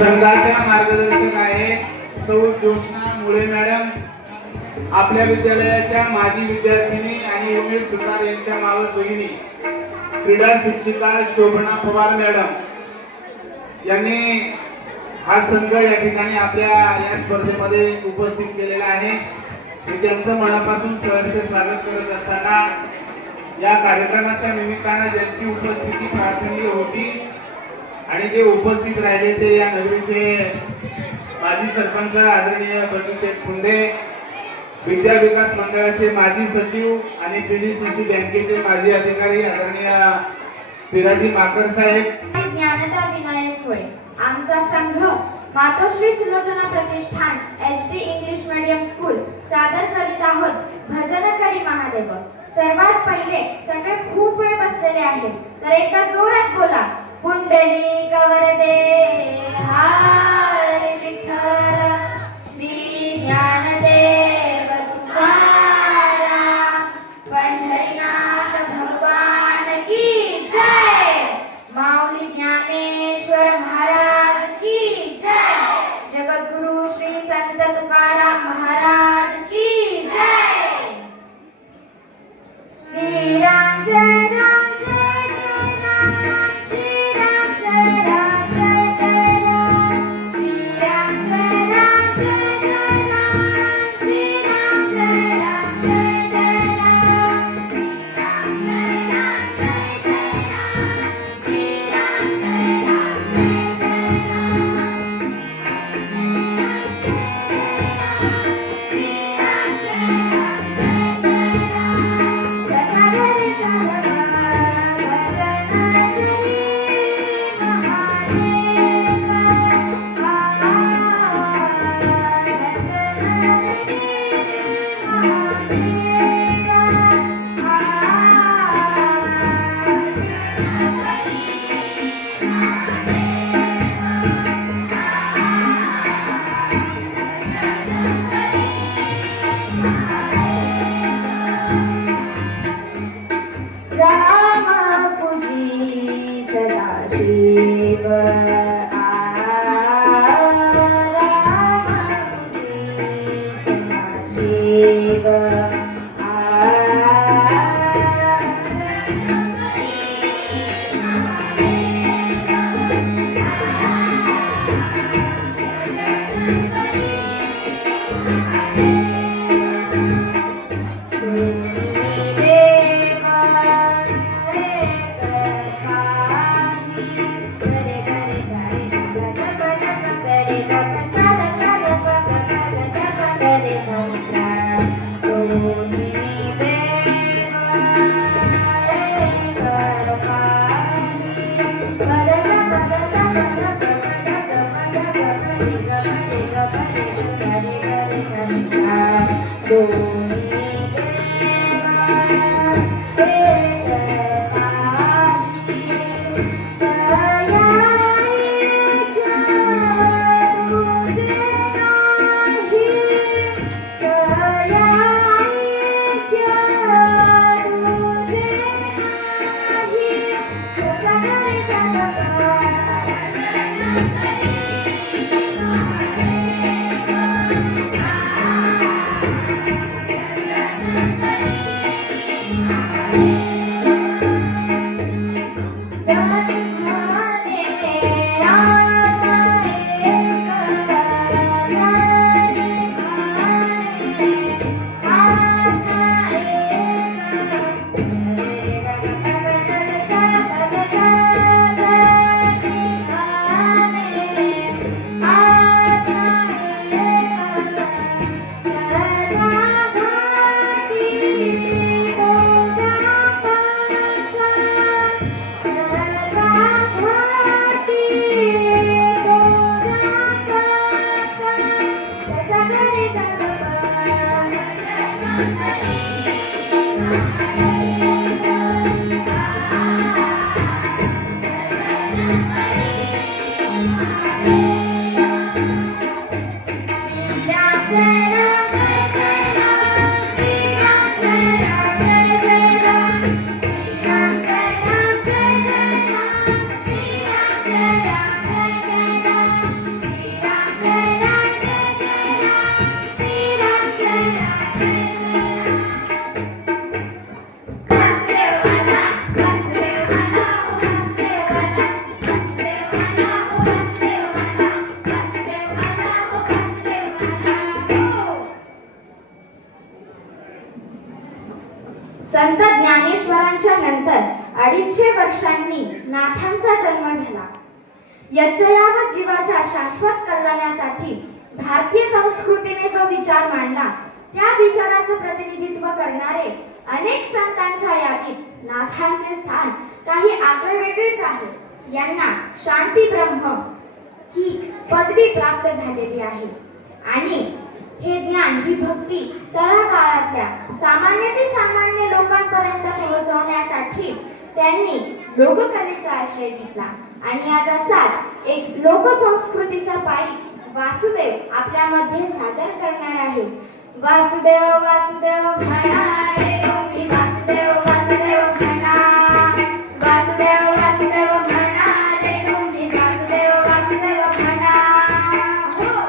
संघाच्या मार्गदर्शक आहे सौ ज्योत्स्ना मुळे मॅडम, आपल्या विद्यालयाच्या माजी विद्यार्थिनी आणि उमेश सुतार यांच्या मावस भगिनी क्रीडा शिक्षिका शोभना पवार मॅडम यांनी हा संघ या ठिकाणी आपल्या या स्पर्धेमध्ये उपस्थित केलेला आहे। मी त्यांचं मनापासून सहर्ष स्वागत करत असताना या कार्यक्रमाच्या निमित्तानं ज्यांची उपस्थिती प्रार्थनीय होती आणि जे उपस्थित राहिले ते या नगरीचे माजी सरपंच आदरणीय बंडूशेठ फुंडे, विद्या विकास मंडळाचे माजी सचिव आणि पीडीसीसी बँकेचे माजी अधिकारी आदरणीय पिराजी माकर साहेब, ज्ञानदा विनायक होय, आमचा संघ मातोश्री सुलोचना प्रतिष्ठान HD इंग्लिश मीडियम स्कूल सादर करीत आहोत भजनकरी महादेव। सर्वात पहिले सगळे खूप वेळ बसलेले आहेत, तर एकदा जोरात बोला, पुंडलिक वरदे हरी विठ्ठल श्री ज्ञानदेव तुकाराम पंढरीनाथ भगवान की जय, माऊली ज्ञानेश्वर महाराज की जय, जगद्गुरु श्री संत तुकाराम महाराज की जय। श्री राम जय राम जय जय राम, श्री राम जय राम जय जय राम, श्री राम जय राम जय जय राम, श्री राम जय राम जय जय राम, श्री राम जय राम जय जय राम, श्री राम जय राम जय जय राम, श्री राम जय राम जय जय राम। जसा घरी राम पूजी सदाशिव, राम पूजी सदाशिव, याच्या व जीवाच्या शाश्वत कल्याणासाठी भारतीय संस्कृतीने जो विचार मांडला त्या विचाराचं प्रतिनिधित्व करणारे अनेक संतांच्या यादीत नाथांचे स्थान काही आगळेवेगळेच आहे. यांना शांती ब्रह्म ही पदवी प्राप्त झालेली आहे आणि हे ज्ञान ही भक्ती तळागाळातल्या सामान्य ते सामान्य लोकांपर्यंत पोहोचवण्यासाठी त्यांनी लोककलेचा आश्रय घेतला आणि आज असाच एक लोकसंस्कृतीचा पायी वासुदेव आपल्यामध्ये सादर करणार आहे. वासुदेव वासुदेव म्हणा रे तुम्ही वासुदेव वासुदेव म्हणा. वासुदेव वासुदेव म्हणा रे तुम्ही वासुदेव वासुदेव म्हणा. हो,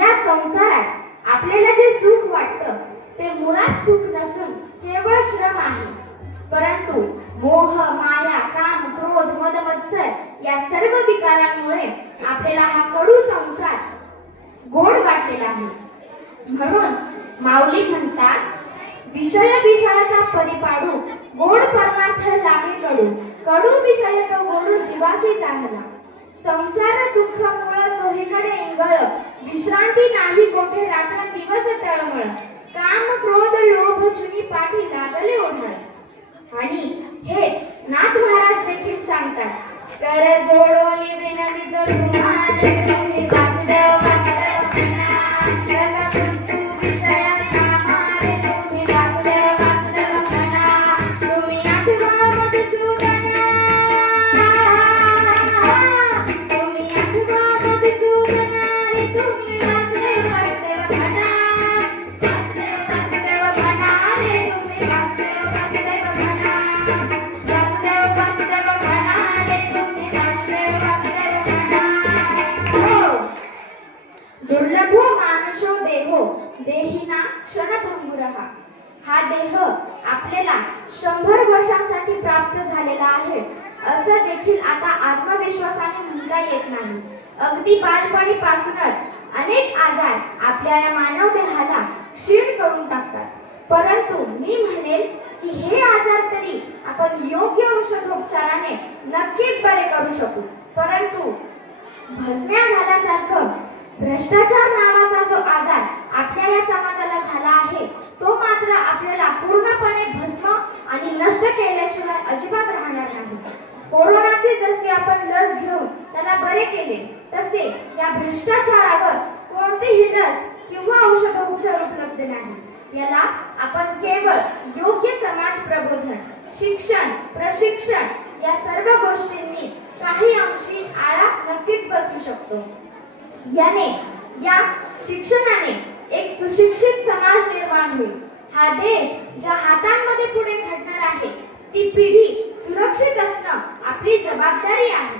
या संसारात आपल्याला जे सुख वाटतं ते मुळात सुख नसून केवळ श्रम आहे. परंतु मोह माया काम क्रोध मद मत्सर या सर्व विकारांमुळे आपल्याला हा कडू संसार गोड वाटलेला आहे. म्हणून माऊली म्हणतात विषय विषयाचा परिपाडू गोड परमार्थ लागे कडू. कडू विषय तो गोड जीवासी चाहला. संसार दुःख मुळ चोहीकडे इंगळ. विश्रांती नाही कोठे राखा दिवस तळमळ. काम क्रोध लोभ शुनी पाठी लागले ओढळ. आणि हेच नाथ महाराज देखील सांगतात. कर जोडून विनवित तुम्हारे तुम्ही वासुदेव वासुदेव म्हणा. जगा कुंतू विषयाचा मारे तुम्ही वासुदेव वासुदेव म्हणा. तुम्ही आठवा मधुसूदना. तुम्ही आठवा मधुसूदना रे तुम्ही वासुदेव वासुदेव म्हणा. वासुदेव वासुदेव म्हणा रे तुम्ही वासुदेव वासुदेव म्हणा. वासुदेव वासुदेव म्हणा रे तुम्ही वासुदेव वासुदेव म्हणा. हो, दुर्लभो मानुषो देहो देहिना क्षणभंगुरहा. हा देह आपल्याला 100 वर्षांसाठी प्राप्त झालेला आहे असं देखील आता आत्मविश्वासाने म्हणता येत नाही. अगदी बालपणीपासूनच अनेक आजार आपल्या या मानव देहाला क्षीण करून टाकतात. परंतु मी म्हणेल की हे आजार तरी आपण योग्य औषधोपचाराने नक्कीच बरे करू शकू. परंतु भस्म्या झाल्यासारखं भ्रष्टाचार नावाचा जो आजार आपल्या या समाजाला झाला आहे तो मात्र आपल्याला पूर्णपणे भस्म आणि नष्ट केल्याशिवाय अजिबात राहणार नाही. कोरोनाची जशी आपण लस घेऊन त्याला बरे केले तसे या भ्रष्टाचारावर कोणतीही लस किंवा औषधोपचार उपलब्ध नाही. याला आपण केवळ योग्य समाज प्रबोधन शिक्षण प्रशिक्षण या सर्व गोष्टींनी काही अंशी आळा नक्कीच बसू शकतो. याने या शिक्षणाने एक सुशिक्षित समाज निर्माण होईल. हा देश ज्या हातांमध्ये पुढे घडणार आहे ती पिढी सुरक्षित असणं आपली जबाबदारी आहे.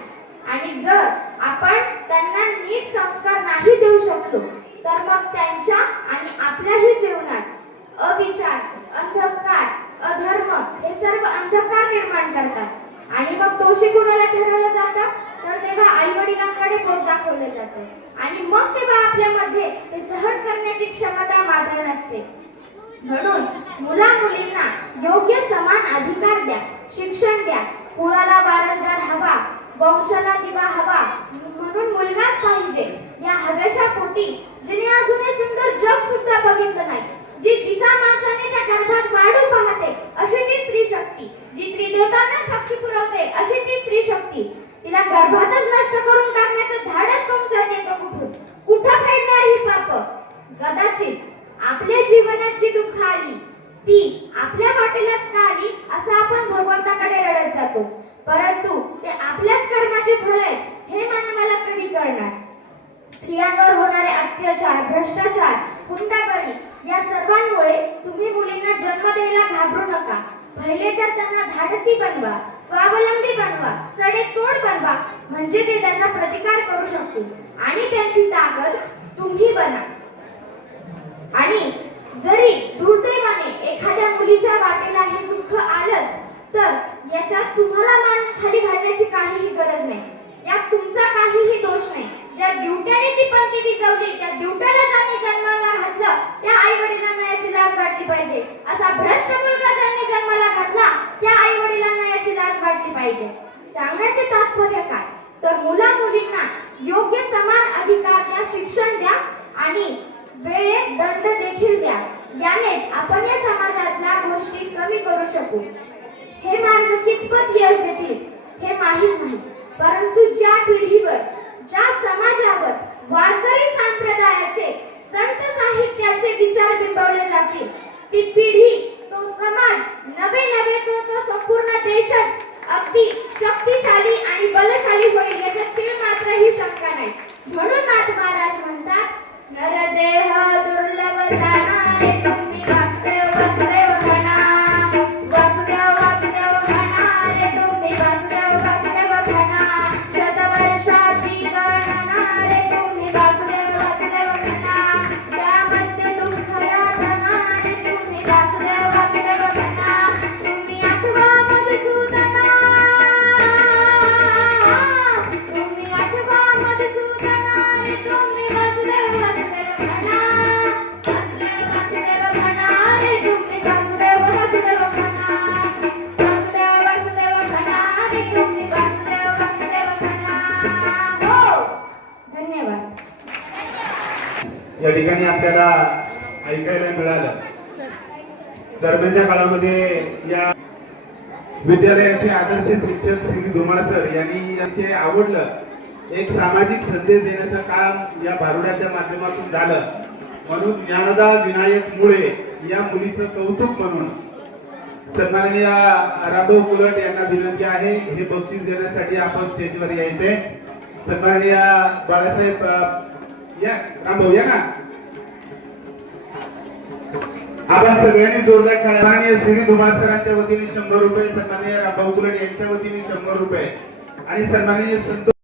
आणि जर आपण त्यांना नीट संस्कार नाही देऊ शकलो तर मग त्यांच्या आणि आपल्याही जीवनात अविचार अंधकार अधर्म हे सर्व अंधकार निर्माण करतात. आणि मग दोषी कोणाला ठरवलं जातं तर तेव्हा आई वडिलांकडे बोट दाखवलं जातं आणि मग तेव्हा आपल्यामध्ये ते सहन करण्याची क्षमता मात्र नसते. म्हणून मुला मुलींना योग्य समान अधिकार द्या, शिक्षण द्या. कुणाला वारसदार हवा, वंशाला दिवा हवा म्हणून मुलगाच पाहिजे या हव्याशा पोटी जिने अजून हे सुंदर जग सुद्धा बघितलं नाही, जी दिसा माणसाने त्या गर्भात वाढू पाहते अशी ती स्त्री शक्ती, जी त्रिदेवतांना शक्ती पुरवते अशी ती स्त्री शक्ती, तिला गर्भातच नष्ट करून टाकण्याचं धाडस तुमच्यात येतं कुठून? कुठं फेडणार ही पाप? कदाचित आपल्या जीवनात जी दुःख आली ती आपल्या वाटेलाच का आली असं आपण भगवंताकडे रडत जातो. परंतु ते आपल्याच कर्माचे फळ आहे हे मानवाला कधी कळणार? स्त्रियांवर होणारे अत्याचार भ्रष्टाचार हुंडाबळी या सर्वांमुळे तुम्ही मुलींना जन्म द्यायला घाबरू नका. पहिले तर त्यांना धाडसी बनवा, स्वावलंबी बनवा, सडेतोड बनवा म्हणजे ते त्याचा प्रतिकार करू शकतील आणि त्यांची ताकद तुम्ही बना. आणि जरी दुर्दैवाने एखाद्या मुलीच्या वाटेला हे दुःख आलंच तर याच्यात तुम्हाला मान खाली घालण्याची काहीही गरज नाही. यात तुमचा काहीही दोष नाही. ज्या दिवट्याने ती पंथी विजवली त्या दिवट्याला ज्यांनी जन्माला घातलं त्या आई वडिलांना याची लाज वाटली पाहिजे. असा भ्रष्ट मुलगा ज्यांनी जन्माला घातला त्या आई वडिलांना याची लाज वाटली पाहिजे. सांगण्याचे तात्पर्य काय तर योग्य समान अधिकार द्या, शिक्षण द्या आणि वेळेत दंड देखील द्या. यानेच आपण या समाजातल्या गोष्टी कमी करू शकू. हे मार्ग कितपत यश देतील हे माहीत नाही, परंतु ज्या पिढीवर, ज्या समाजावर वारकरी संप्रदायाचे, संत साहित्याचे विचार बिंबवले जातील, ती पिढी, तो समाज नवे नवे तो संपूर्ण देशच अगदी शक्तिशाली आणि बलशाली होईल याच्यात मात्र ही शंका नाही. म्हणून नाथ महाराज म्हणतात, नरदेह दुर्लभ जाणारे तुम्ही वासुदेव वासुदेव म्हणा, वासुदेव वासुदेव म्हणा रे तुम्ही वासुदेव वासुदेव म्हणा, शतवर्षाची गणना रे तुम्ही वासुदेव वासुदेव म्हणा, त्यामध्ये दुःख राहणार रे तुम्ही वासुदेव वासुदेव म्हणा, तुम्ही आठवा मधुसूदना, तुम्ही आठवा मधुसूदना रे तुम्ही वासुदेव वासुदेव म्हणा, वासुदेव वासुदेव म्हणा रे तुम्ही वासुदेव वासुदेव म्हणा, वासुदेव वासुदेव म्हणा रे तुम्ही वासुदेव वासुदेव म्हणा. हो, धन्यवाद. या ठिकाणी आपल्याला ऐकायला मिळालं, दरम्यानच्या काळामध्ये या विद्यालयाचे आदर्श शिक्षक श्री धुमाळ सर यांनी याचे आवडलं एक सामाजिक संदेश देण्याचं काम या भारुडाच्या माध्यमातून झालं. म्हणून ज्ञानदा विनायक मुळे या मुलीचं कौतुक म्हणून सन्माननीय रामभाऊ कुलट यांना विनंती आहे, हे बक्षीस देण्यासाठी आपण स्टेजवर यायचे. सन्माननीय बाळासाहेब या, रामभाऊ या ना. आपण सगळ्यांनी जोरदार टाळ्या. सन्माननीय श्री धुमाळ सरांच्या वतीने 100 रुपये, सन्माननीय रामभाऊ कुलट यांच्या वतीने 100 रुपये आणि सन्माननीय संतोष